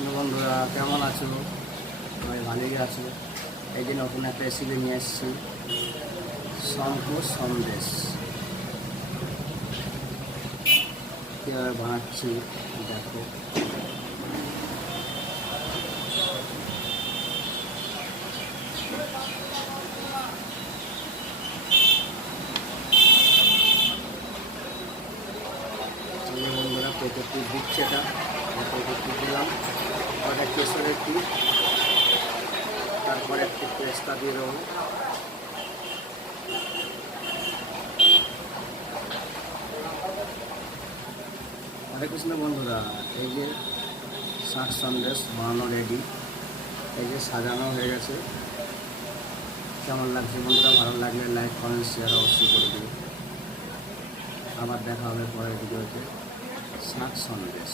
কৃষ্ণ বন্ধুরা, কেমন আছো? সবাই ভালোই আছো। এই যে নতুন একটা রেসিপি নিয়ে এসেছি, শঙ্কু সন্দেশ। কীভাবে বানাচ্ছি দেখো। বন্ধুরা, প্যাকেটটি দিচ্ছে, এটা প্যাকেটটি দিলাম, ওটা কেশরের টিপ, তারপরে একটু পেস্তা দিয়ে দেবো। হরে কৃষ্ণ বন্ধুরা, এই যে শাক সন্দেশ বানানো রেডি, এই যে সাজানো হয়ে গেছে। কেমন লাগছে বন্ধুরা? ভালো লাগলে লাইক কমেন্ট শেয়ার অবশ্যই করে দিন। আবার দেখা হবে পরের ভিডিওতে। শাক সন্দেশ।